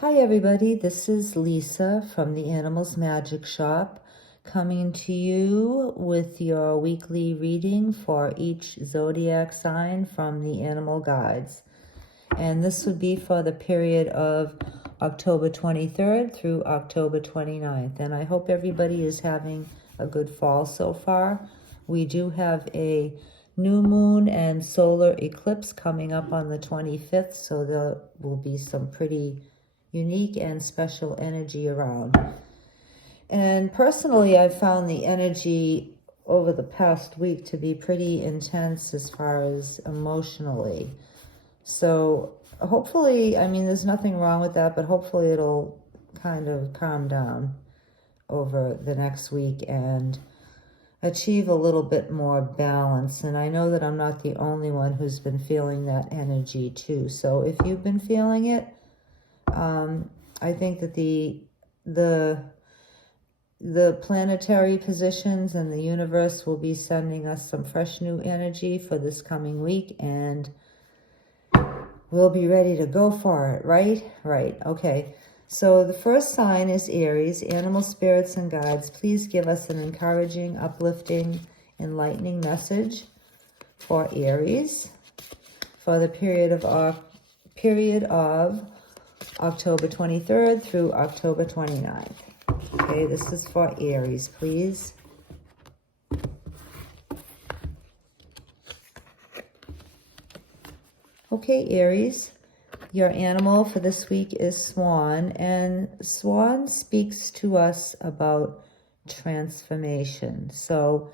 Hi everybody, this is Lisa from the Animals Magic Shop coming to you with your weekly reading for each zodiac sign from the Animal Guides. And this would be for the period of October 23rd through October 29th. And I hope everybody is having a good fall so far. We do have a new moon and solar eclipse coming up on the 25th, so there will be some pretty unique and special energy around. And personally, I've found the energy over the past week to be pretty intense as far as emotionally. So hopefully, I mean, there's nothing wrong with that, but hopefully it'll kind of calm down over the next week and achieve a little bit more balance. And I know that I'm not the only one who's been feeling that energy too. So if you've been feeling it, I think that the planetary positions and the universe will be sending us some fresh new energy for this coming week, and we'll be ready to go for it, right? Right, okay. So the first sign is Aries. Animal spirits and guides, please give us an encouraging, uplifting, enlightening message for Aries for the period of October 23rd through October 29th. Okay, this is for Aries, please. Okay, Aries, your animal for this week is Swan, and Swan speaks to us about transformation. So,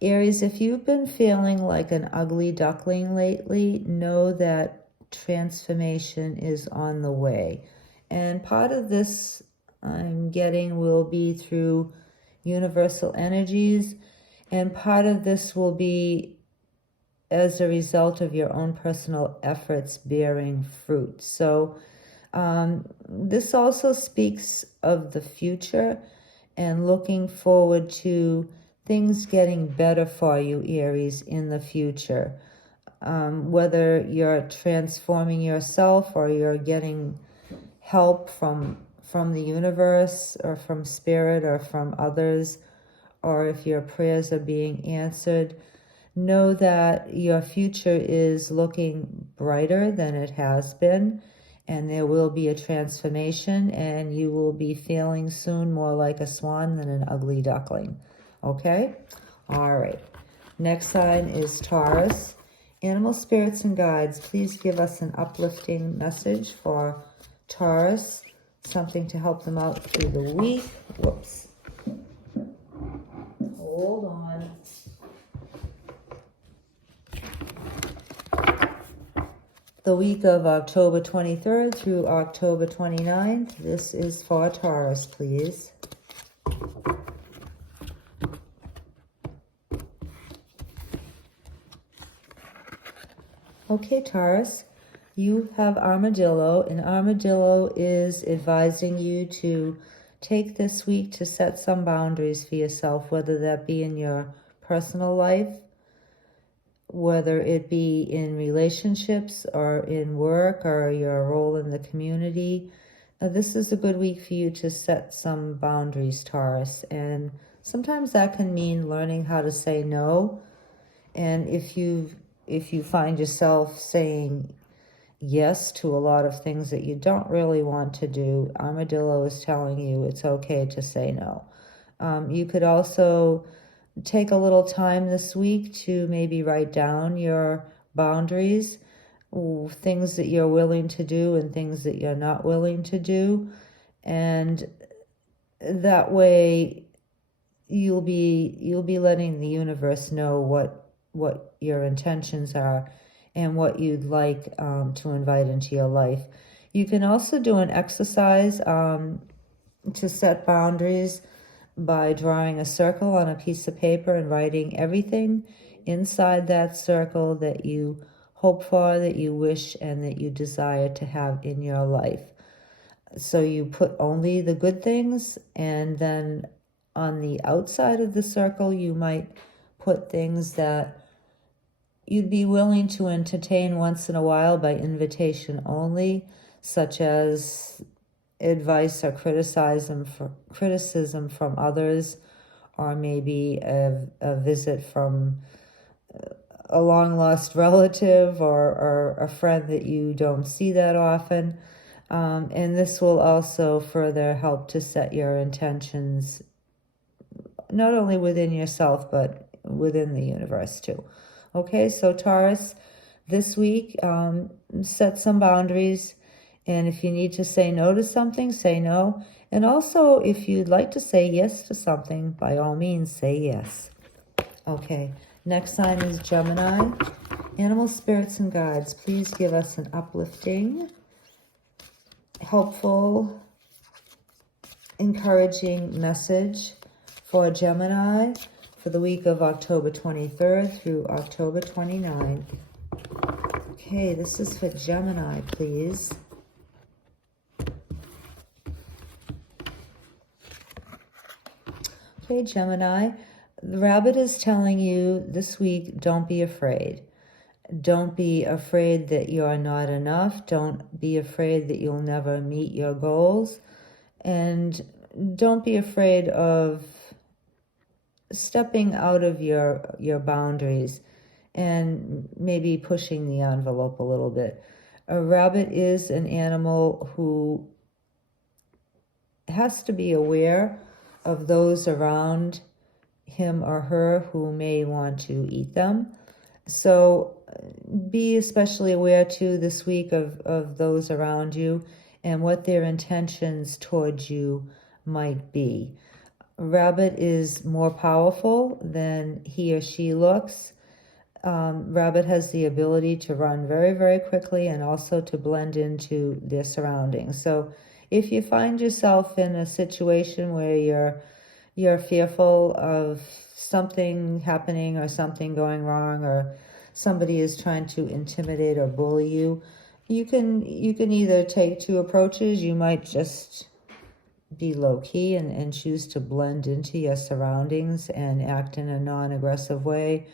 Aries, if you've been feeling like an ugly duckling lately, know that transformation is on the way. And part of this I'm getting will be through universal energies, and part of this will be as a result of your own personal efforts bearing fruit. So this also speaks of the future and looking forward to things getting better for you, Aries, in the future. Whether you're transforming yourself or you're getting help from the universe or from spirit or from others, or if your prayers are being answered, know that your future is looking brighter than it has been, and there will be a transformation, and you will be feeling soon more like a swan than an ugly duckling. Okay? All right. Next sign is Taurus. Animal spirits and guides, please give us an uplifting message for Taurus, something to help them out through the week. Whoops. Hold on. The week of October 23rd through October 29th. This is for Taurus, please. Okay, Taurus, you have Armadillo, and Armadillo is advising you to take this week to set some boundaries for yourself, whether that be in your personal life, whether it be in relationships or in work or your role in the community. This is a good week for you to set some boundaries, Taurus, and sometimes that can mean learning how to say no. And if you find yourself saying yes to a lot of things that you don't really want to do, Armadillo is telling you it's okay to say no. You could also take a little time this week to maybe write down your boundaries, things that you're willing to do and things that you're not willing to do. And that way you'll be letting the universe know what your intentions are and what you'd like to invite into your life. You can also do an exercise to set boundaries by drawing a circle on a piece of paper and writing everything inside that circle that you hope for, that you wish, and that you desire to have in your life. So you put only the good things, and then on the outside of the circle you might put things that you'd be willing to entertain once in a while by invitation only. such as advice or criticism from others, or maybe a visit from a long-lost relative or a friend that you don't see that often. And this will also further help to set your intentions, not only within yourself, but within the universe too. Okay, so Taurus, this week, set some boundaries. And if you need to say no to something, say no. And also, if you'd like to say yes to something, by all means, say yes. Okay, next sign is Gemini. Animal spirits and guides, please give us an uplifting, helpful, encouraging message for Gemini for the week of October 23rd through October 29th. Okay, this is for Gemini, please. Okay, Gemini, the rabbit is telling you this week, don't be afraid. Don't be afraid that you're not enough. Don't be afraid that you'll never meet your goals. And don't be afraid of stepping out of your boundaries and maybe pushing the envelope a little bit. A rabbit is an animal who has to be aware of those around him or her who may want to eat them. So be especially aware too this week of those around you and what their intentions towards you might be. A rabbit is more powerful than he or she looks. Rabbit has the ability to run very, very quickly and also to blend into their surroundings. So if you find yourself in a situation where you're fearful of something happening or something going wrong, or somebody is trying to intimidate or bully you, you can either take two approaches. You might just be low-key and choose to blend into your surroundings and act in a non-aggressive way,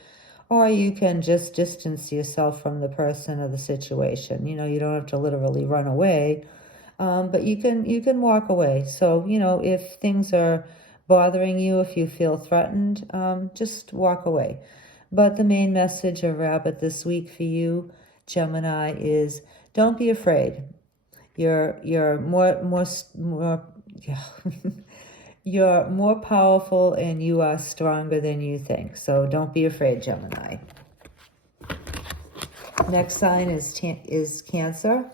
or you can just distance yourself from the person or the situation. You know, you don't have to literally run away, but you can walk away. So, you know, if things are bothering you, if you feel threatened, just walk away. But the main message of Rabbit this week for you, Gemini, is don't be afraid. You're more you're more powerful and you are stronger than you think. So don't be afraid, Gemini. Next sign is Cancer.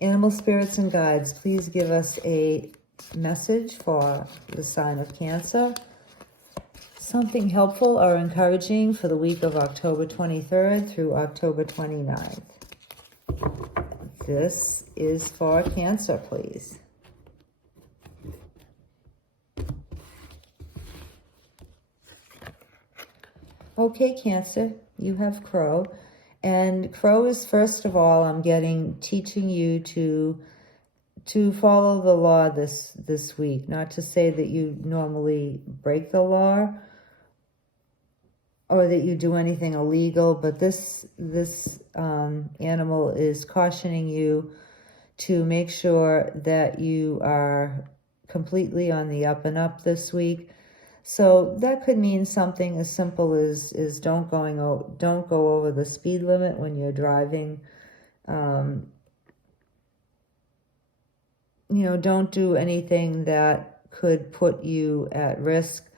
Animal spirits and guides, please give us a message for the sign of Cancer. Something helpful or encouraging for the week of October 23rd through October 29th. This is for Cancer, please. Okay, Cancer, you have Crow. And Crow is, first of all, I'm teaching you to follow the law this week. Not to say that you normally break the law or that you do anything illegal, but this animal is cautioning you to make sure that you are completely on the up and up this week. So that could mean something as simple as don't go over the speed limit when you're driving. You know, don't do anything that could put you at risk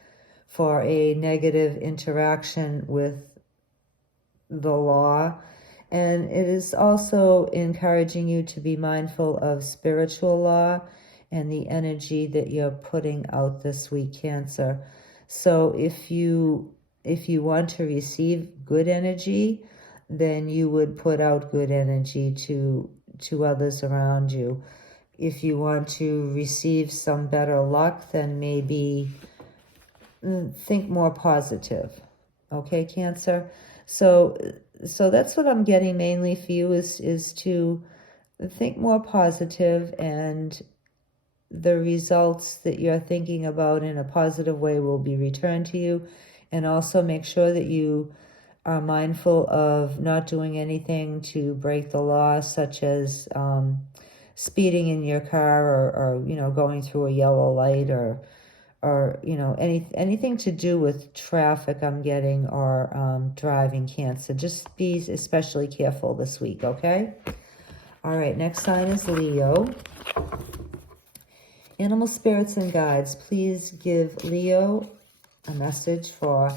for a negative interaction with the law. And it is also encouraging you to be mindful of spiritual law and the energy that you're putting out this week, Cancer. So if you want to receive good energy, then you would put out good energy to others around you. If you want to receive some better luck, then maybe think more positive. Okay, Cancer? So that's what I'm getting mainly for you is to think more positive, and the results that you're thinking about in a positive way will be returned to you. And also make sure that you are mindful of not doing anything to break the law, such as speeding in your car, or you know, going through a yellow light, or you know, anything to do with traffic I'm getting, or driving cancer. Just be especially careful this week, okay? All right, next sign is Leo. Animal spirits and guides, please give Leo a message for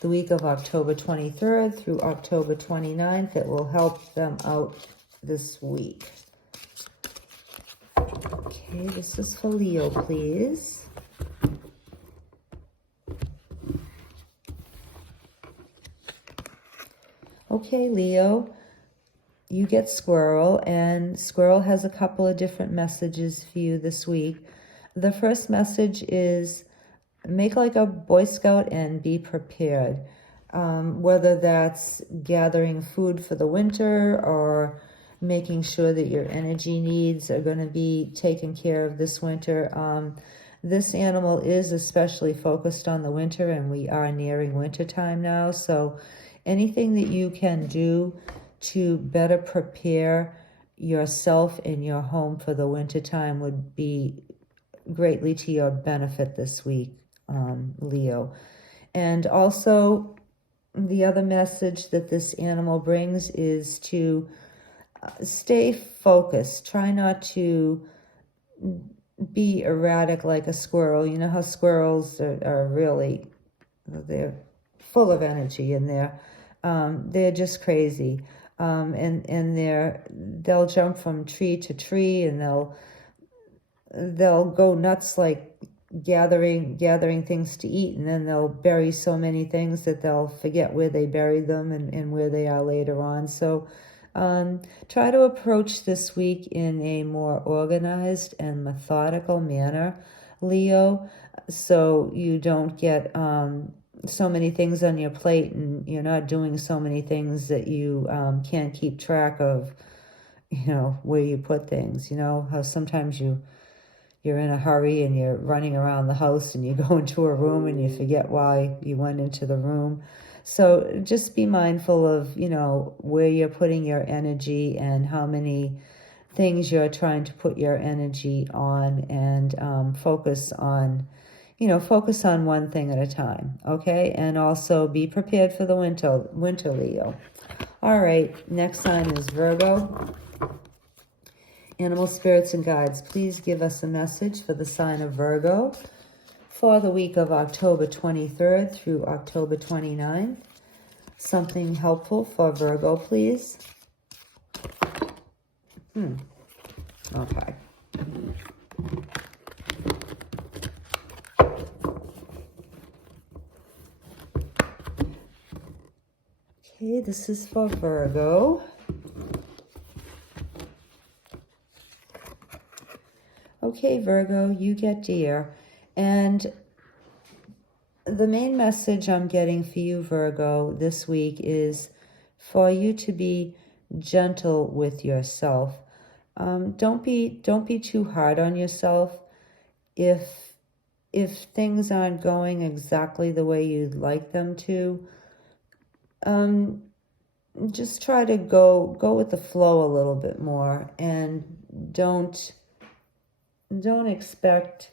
the week of October 23rd through October 29th that will help them out this week. Okay, this is for Leo, please. Okay, Leo, you get Squirrel, and Squirrel has a couple of different messages for you this week. The first message is make like a Boy Scout and be prepared. Whether that's gathering food for the winter or making sure that your energy needs are going to be taken care of this winter. This animal is especially focused on the winter, and we are nearing winter time now. So anything that you can do to better prepare yourself and your home for the winter time would be greatly to your benefit this week, Leo. And also, the other message that this animal brings is to stay focused. Try not to be erratic like a squirrel. You know how squirrels are really, they're full of energy, and they're just crazy. And they'll jump from tree to tree, and they'll go nuts, like gathering things to eat, and then they'll bury so many things that they'll forget where they buried them and where they are later on. So try to approach this week in a more organized and methodical manner, Leo, so you don't get so many things on your plate, and you're not doing so many things that you can't keep track of, you know, where you put things. You know how sometimes you're in a hurry and you're running around the house, and you go into a room and you forget why you went into the room. So just be mindful of, you know, where you're putting your energy and how many things you're trying to put your energy on, and focus on one thing at a time, okay? And also be prepared for the winter, Leo. All right, next sign is Virgo. Animal spirits and guides, please give us a message for the sign of Virgo for the week of October 23rd through October 29th. Something helpful for Virgo, please. Okay. Okay, this is for Virgo. Okay, Virgo, you get Deer. And the main message I'm getting for you, Virgo, this week is for you to be gentle with yourself. Don't be too hard on yourself. If things aren't going exactly the way you'd like them to, just try to go with the flow a little bit more, and don't expect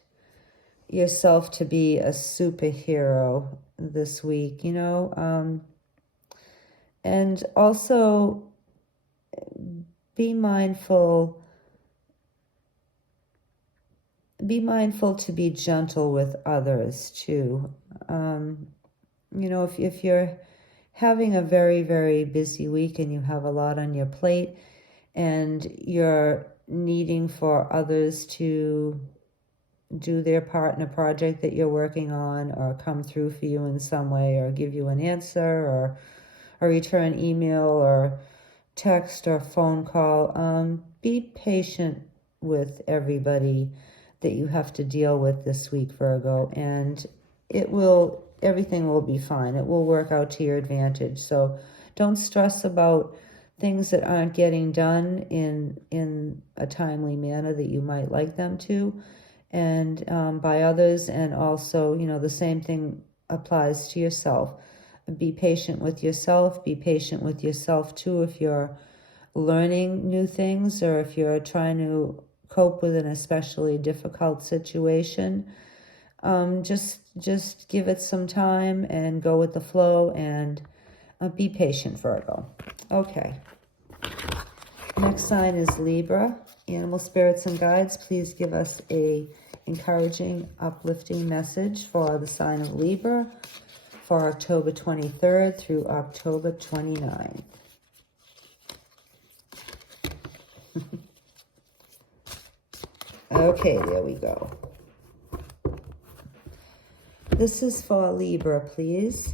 yourself to be a superhero this week, you know. And also be mindful to be gentle with others too. You know, if you're having a very, very busy week and you have a lot on your plate, and you're needing for others to do their part in a project that you're working on, or come through for you in some way, or give you an answer, or return email or text or phone call, be patient with everybody that you have to deal with this week, Virgo, and everything will be fine. It will work out to your advantage. So don't stress about things that aren't getting done in a timely manner that you might like them to, and by others. And also, you know, the same thing applies to yourself. Be patient with yourself. Be patient with yourself too if you're learning new things or if you're trying to cope with an especially difficult situation. Just give it some time and go with the flow and be patient, Virgo. Okay. Next sign is Libra. Animal spirits and guides, please give us a encouraging, uplifting message for the sign of Libra for October 23rd through October 29th. Okay, there we go. This is for Libra, please.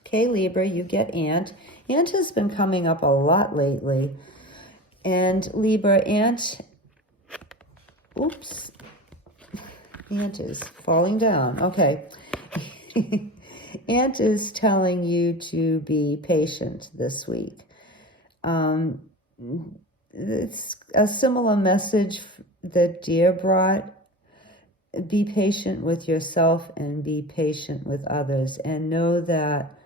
Okay, Libra, you get Ant. Ant has been coming up a lot lately. And Libra, Ant, oops, Ant is falling down. Okay. Ant is telling you to be patient this week. It's a similar message that Deer brought. Be patient with yourself and be patient with others, and know that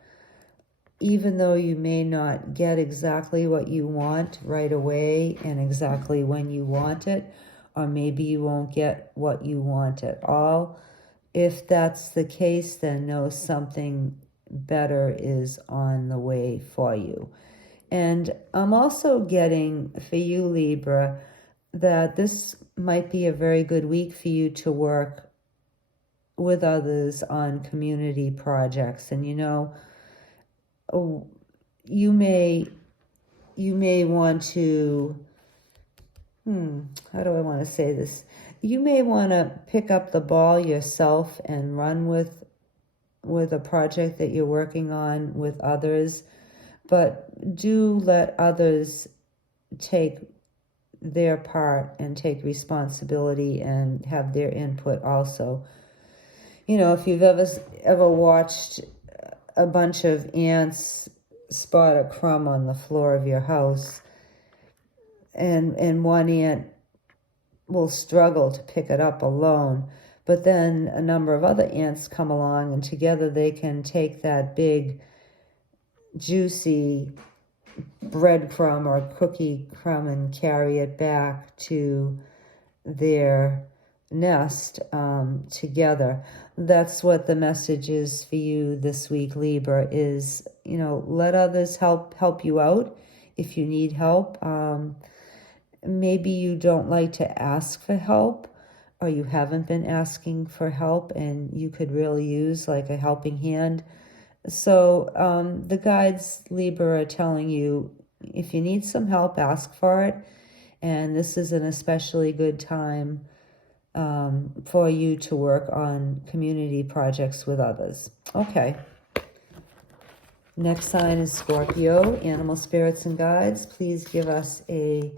even though you may not get exactly what you want right away and exactly when you want it, or maybe you won't get what you want at all, if that's the case, then know something better is on the way for you. And I'm also getting, for you, Libra, that this might be a very good week for you to work with others on community projects. And, you know, you may want to, how do I want to say this? You may want to pick up the ball yourself and run with a project that you're working on with others, but do let others take their part and take responsibility and have their input also. You know, if you've ever watched a bunch of ants spot a crumb on the floor of your house, and one ant will struggle to pick it up alone, but then a number of other ants come along and together they can take that big, juicy breadcrumb or cookie crumb and carry it back to their nest together. That's what the message is for you this week, Libra, is, you know, let others help you out if you need help. Maybe you don't like to ask for help, or you haven't been asking for help and you could really use like a helping hand. So the guides, Libra, are telling you, if you need some help, ask for it. And this is an especially good time for you to work on community projects with others. Okay. Next sign is Scorpio. Animal spirits and guides, please give us a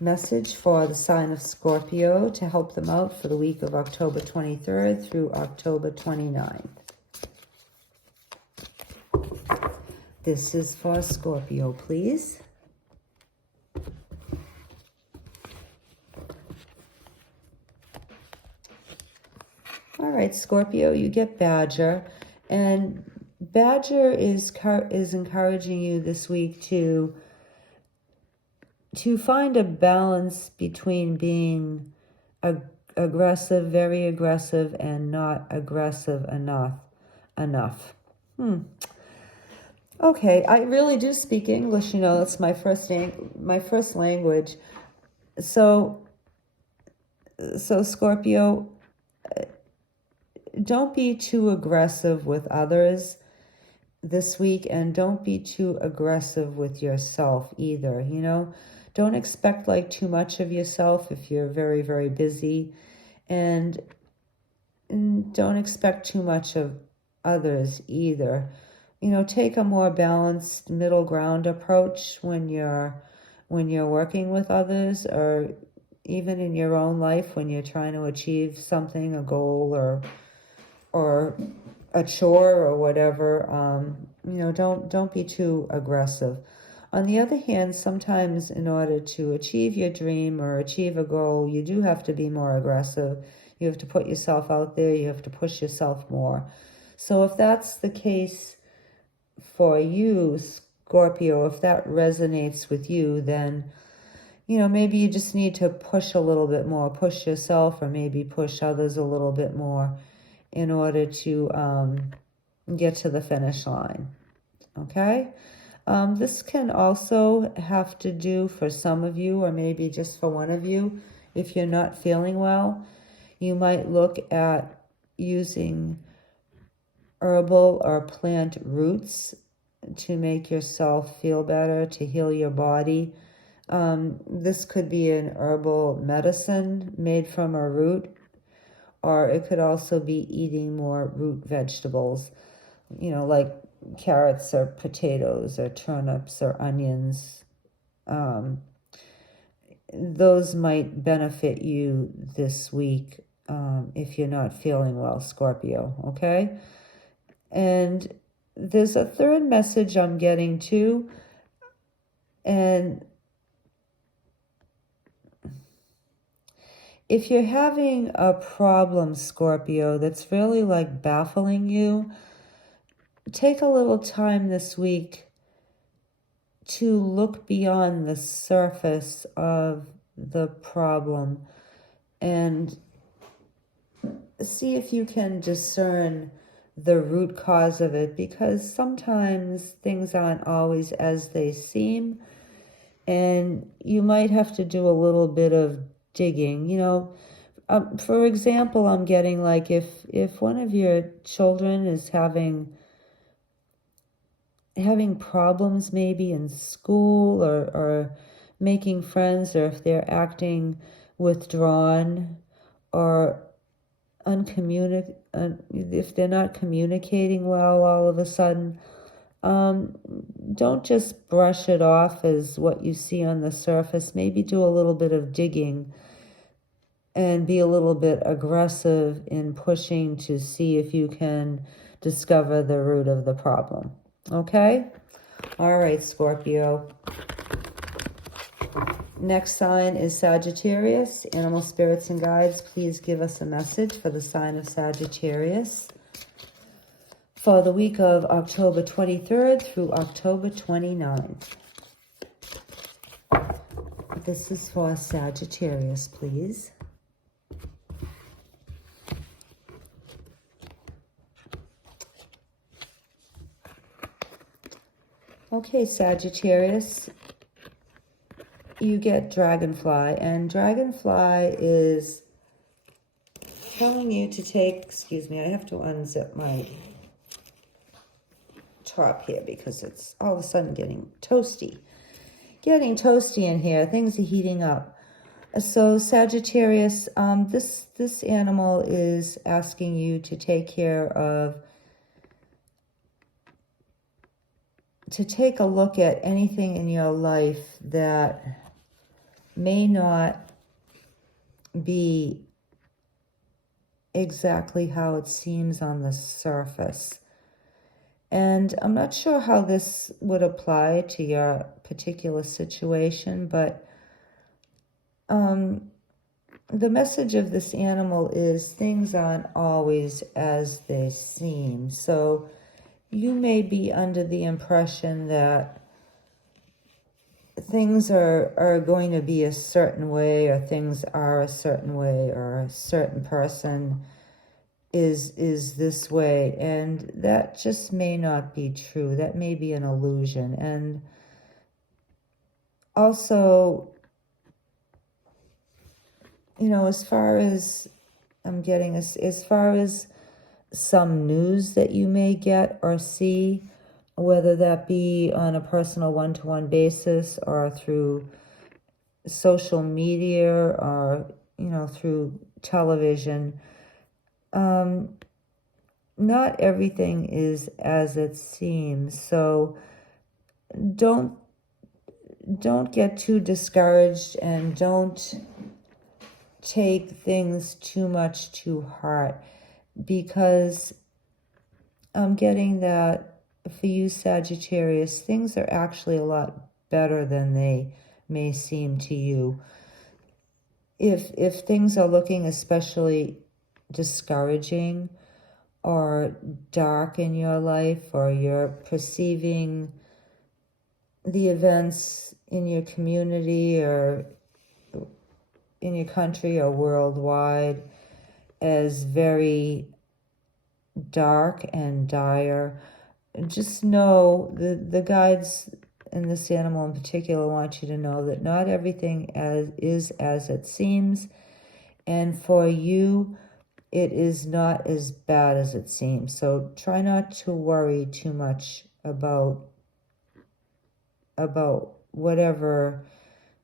message for the sign of Scorpio to help them out for the week of October 23rd through October 29th. This is for Scorpio, please. All right, Scorpio, you get Badger. And Badger is encouraging you this week to find a balance between being aggressive, very aggressive, and not aggressive enough. Okay, I really do speak English, you know, that's my first language. So Scorpio, don't be too aggressive with others this week, and don't be too aggressive with yourself either, you know. Don't expect like too much of yourself if you're very, very busy, and don't expect too much of others either. You know, take a more balanced middle ground approach when you're working with others, or even in your own life when you're trying to achieve something, a goal or a chore or whatever. You know, don't be too aggressive. On the other hand, sometimes in order to achieve your dream or achieve a goal, you do have to be more aggressive. You have to put yourself out there. You have to push yourself more. So if that's the case for you, Scorpio, if that resonates with you, then, you know, maybe you just need to push a little bit more, push yourself, or maybe push others a little bit more in order to get to the finish line. Okay? This can also have to do for some of you, or maybe just for one of you, if you're not feeling well, you might look at using herbal or plant roots to make yourself feel better, to heal your body. This could be an herbal medicine made from a root, or it could also be eating more root vegetables, you know, like carrots or potatoes or turnips or onions. Those might benefit you this week if you're not feeling well, Scorpio, okay? And there's a third message I'm getting too, and if you're having a problem, Scorpio, that's really like baffling you, take a little time this week to look beyond the surface of the problem and see if you can discern the root cause of it, because sometimes things aren't always as they seem, and you might have to do a little bit of digging. You know, for example, I'm getting like if one of your children is having problems maybe in school or making friends, or if they're acting withdrawn or if they're not communicating well all of a sudden, don't just brush it off as what you see on the surface. Maybe do a little bit of digging and be a little bit aggressive in pushing to see if you can discover the root of the problem. Okay? All right, Scorpio. Next sign is Sagittarius. Animal spirits and guides, please give us a message for the sign of Sagittarius for the week of October 23rd through October 29th. This is for Sagittarius, please. Okay, Sagittarius, you get Dragonfly, and Dragonfly is telling you to take, excuse me, I have to unzip my top here because it's all of a sudden getting toasty. Getting toasty in here, things are heating up. So Sagittarius, this animal is asking you to take a look at anything in your life that may not be exactly how it seems on the surface. And I'm not sure how this would apply to your particular situation, but the message of this animal is things aren't always as they seem. So you may be under the impression that things are going to be a certain way, or things are a certain way, or a certain person is this way, and that just may not be true. That may be an illusion. And also, you know, as far as I'm getting, as far as some news that you may get or see, whether that be on a personal one-to-one basis or through social media or, you know, through television, not everything is as it seems. So don't get too discouraged, and don't take things too much to heart, because I'm getting that for you, Sagittarius, things are actually a lot better than they may seem to you. If things are looking especially discouraging or dark in your life, or you're perceiving the events in your community or in your country or worldwide as very dark and dire, just know the guides and this animal in particular want you to know that not everything is as it seems, and for you it is not as bad as it seems. So try not to worry too much about whatever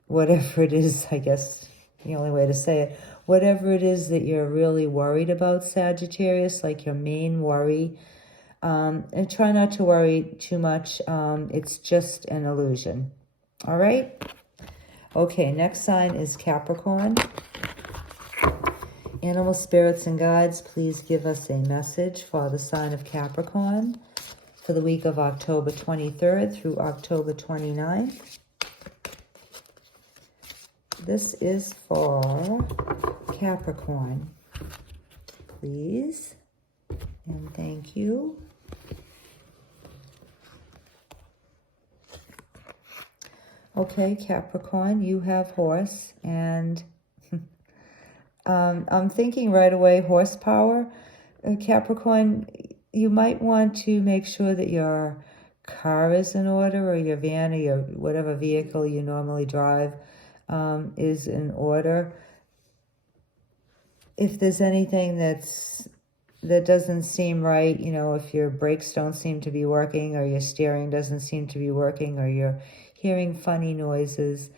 it is, I guess the only way to say it, whatever it is that you're really worried about, Sagittarius, like your main worry. And try not to worry too much. It's just an illusion. All right? Okay, next sign is Capricorn. Animal spirits and guides, please give us a message for the sign of Capricorn for the week of October 23rd through October 29th. This is for Capricorn. Please. And thank you. Okay, Capricorn, you have horse, and I'm thinking right away horsepower. Capricorn, you might want to make sure that your car is in order, or your van, or your whatever vehicle you normally drive is in order. If there's anything that doesn't seem right, you know, if your brakes don't seem to be working, or your steering doesn't seem to be working, or you're hearing funny noises,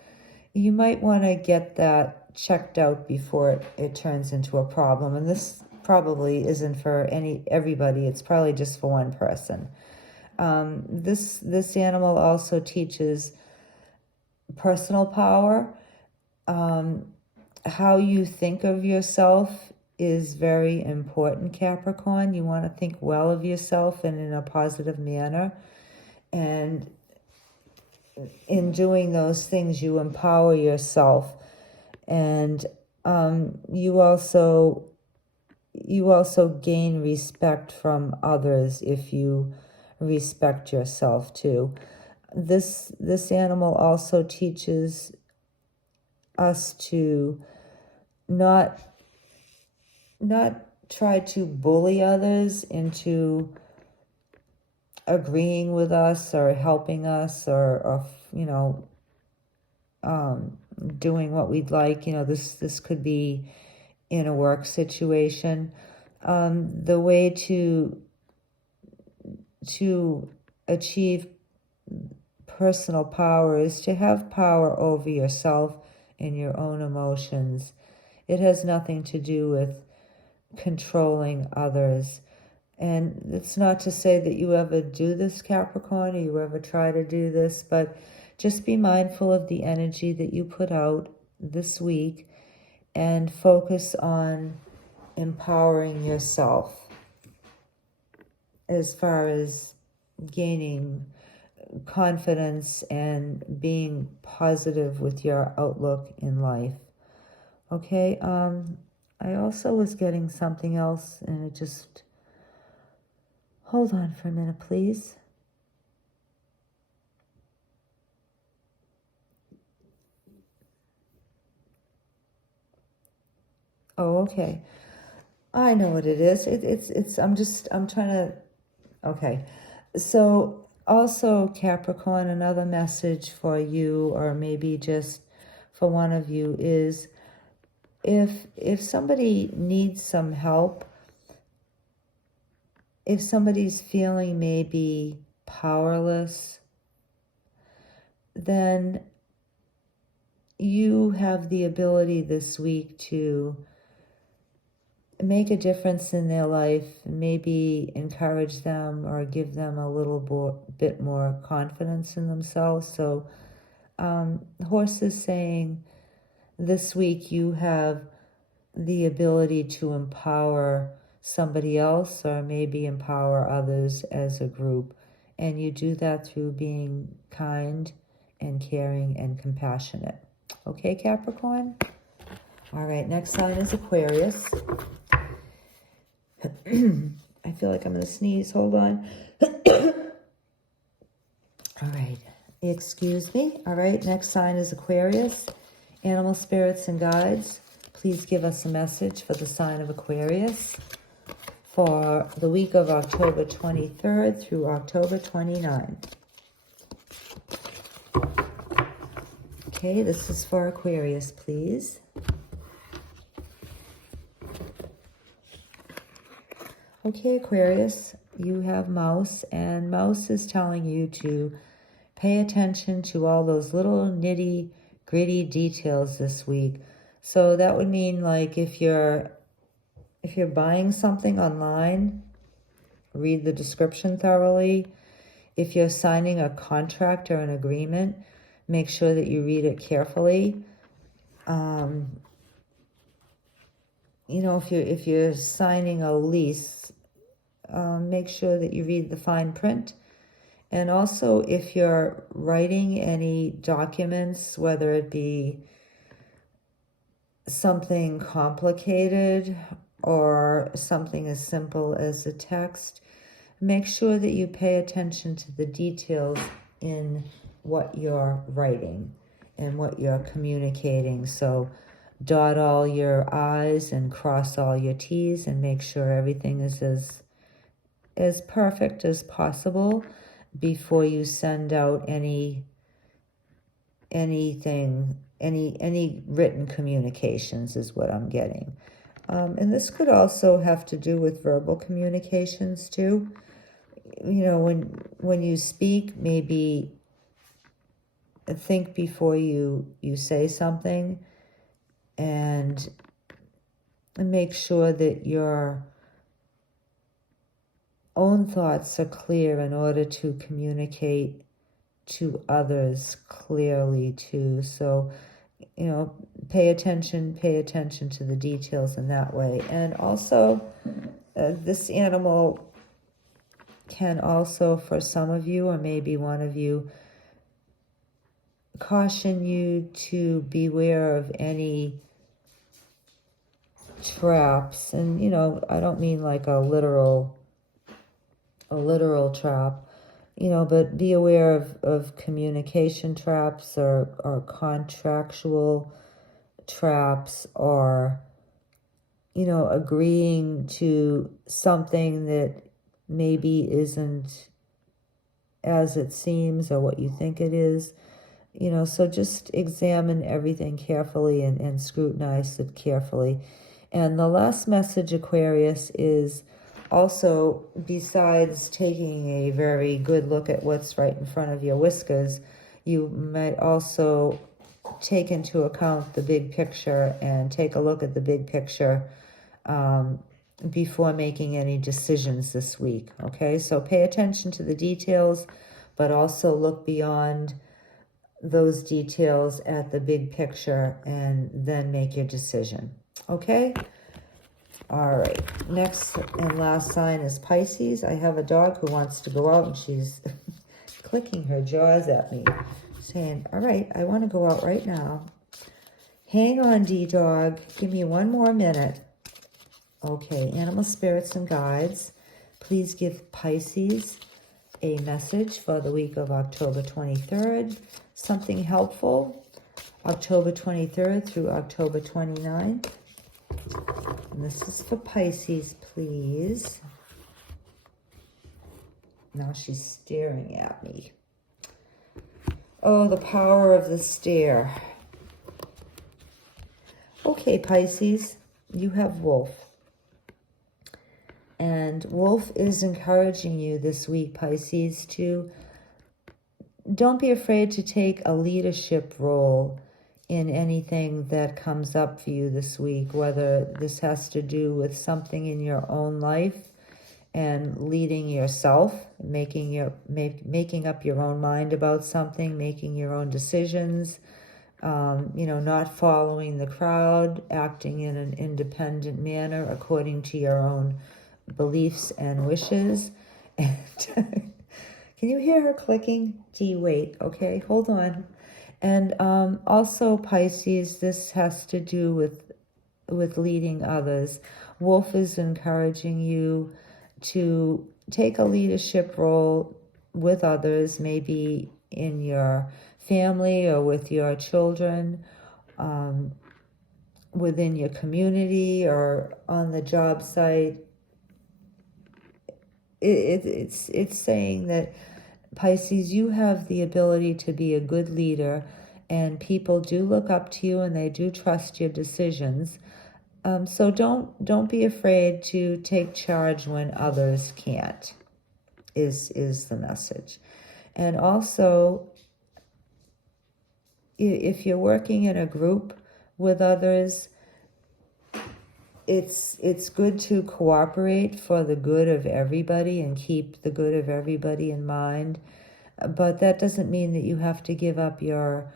you might want to get that checked out before it turns into a problem. And this probably isn't for everybody. It's probably just for one person. This animal also teaches personal power. How you think of yourself is very important, Capricorn. You want to think well of yourself and in a positive manner. And in doing those things, you empower yourself. And you also gain respect from others if you respect yourself too. This animal also teaches us to not try to bully others into agreeing with us or helping us or you know, doing what we'd like. You know, this could be in a work situation. The way to achieve personal power is to have power over yourself and your own emotions. It has nothing to do with controlling others. And it's not to say that you ever do this, Capricorn, or you ever try to do this, but just be mindful of the energy that you put out this week and focus on empowering yourself as far as gaining confidence and being positive with your outlook in life. Okay, I also was getting something else, and it just... Hold on for a minute, please. Oh, okay. I know what it is. I'm trying to... Okay. So also, Capricorn, another message for you, or maybe just for one of you, is if somebody needs some help, if somebody's feeling maybe powerless, then you have the ability this week to make a difference in their life, maybe encourage them or give them a little bit more confidence in themselves. So Horse is saying this week you have the ability to empower somebody else or maybe empower others as a group. And you do that through being kind and caring and compassionate. Okay, Capricorn? All right, next sign is Aquarius. I feel like I'm going to sneeze. Hold on. All right. Excuse me. All right. Next sign is Aquarius. Animal spirits and guides, please give us a message for the sign of Aquarius for the week of October 23rd through October 29th. Okay, this is for Aquarius, please. Okay, Aquarius, you have Mouse, and Mouse is telling you to pay attention to all those little nitty-gritty details this week. So that would mean, like, if you're buying something online, read the description thoroughly. If you're signing a contract or an agreement, make sure that you read it carefully. You know, if you're signing a lease, make sure that you read the fine print. And also, if you're writing any documents, whether it be something complicated or something as simple as a text, make sure that you pay attention to the details in what you're writing and what you're communicating. So dot all your I's and cross all your T's and make sure everything is as perfect as possible before you send out any written communications is what I'm getting. And this could also have to do with verbal communications too. You know, when you speak, maybe think before you say something, and make sure that your own thoughts are clear in order to communicate to others clearly too. So, you know, pay attention to the details in that way. And also, this animal can also, for some of you, or maybe one of you, caution you to beware of any traps. And, you know, I don't mean like a literal trap, you know, but be aware of communication traps or contractual traps, or, you know, agreeing to something that maybe isn't as it seems or what you think it is. You know, so just examine everything carefully and scrutinize it carefully. And the last message, Aquarius, is also, besides taking a very good look at what's right in front of your whiskers, you might also take into account the big picture and take a look at the big picture before making any decisions this week. Okay, so pay attention to the details, but also look beyond those details at the big picture and then make your decision. Okay? All right. Next and last sign is Pisces. I have a dog who wants to go out, and she's clicking her jaws at me, saying, all right, I want to go out right now. Hang on, D-Dog. Give me one more minute. Okay, animal spirits and guides, please give Pisces a message for the week of October 23rd. Something helpful, October 23rd through October 29th. And this is for Pisces, please. Now she's staring at me. Oh, the power of the stare. Okay, Pisces, you have Wolf. And Wolf is encouraging you this week, Pisces, to don't be afraid to take a leadership role in anything that comes up for you this week, whether this has to do with something in your own life and leading yourself, making up your own mind about something, making your own decisions, you know, not following the crowd, acting in an independent manner according to your own beliefs and wishes. And can you hear her clicking? Gee, wait, okay, hold on. And also, Pisces, this has to do with leading others. Wolf is encouraging you to take a leadership role with others, maybe in your family or with your children, within your community or on the job site. It's saying that, Pisces, you have the ability to be a good leader, and people do look up to you and they do trust your decisions. So don't be afraid to take charge when others can't, is the message. And also, if you're working in a group with others, it's good to cooperate for the good of everybody and keep the good of everybody in mind. But that doesn't mean that you have to give up your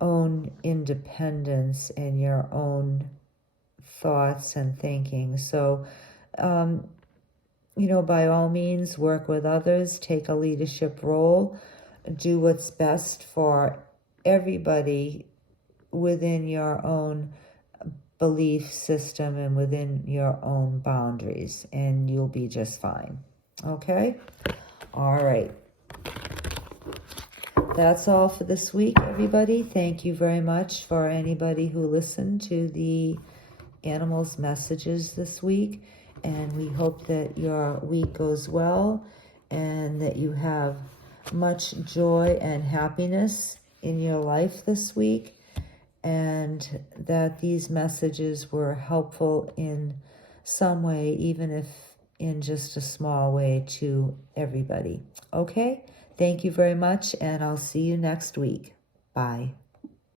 own independence and your own thoughts and thinking. So, by all means, work with others, take a leadership role, do what's best for everybody within your own belief system and within your own boundaries, and you'll be just fine. Okay? All right. That's all for this week, everybody. Thank you very much for anybody who listened to the animals' messages this week. And we hope that your week goes well and that you have much joy and happiness in your life this week, and that these messages were helpful in some way, even if in just a small way, to everybody. Okay? Thank you very much, and I'll see you next week. Bye.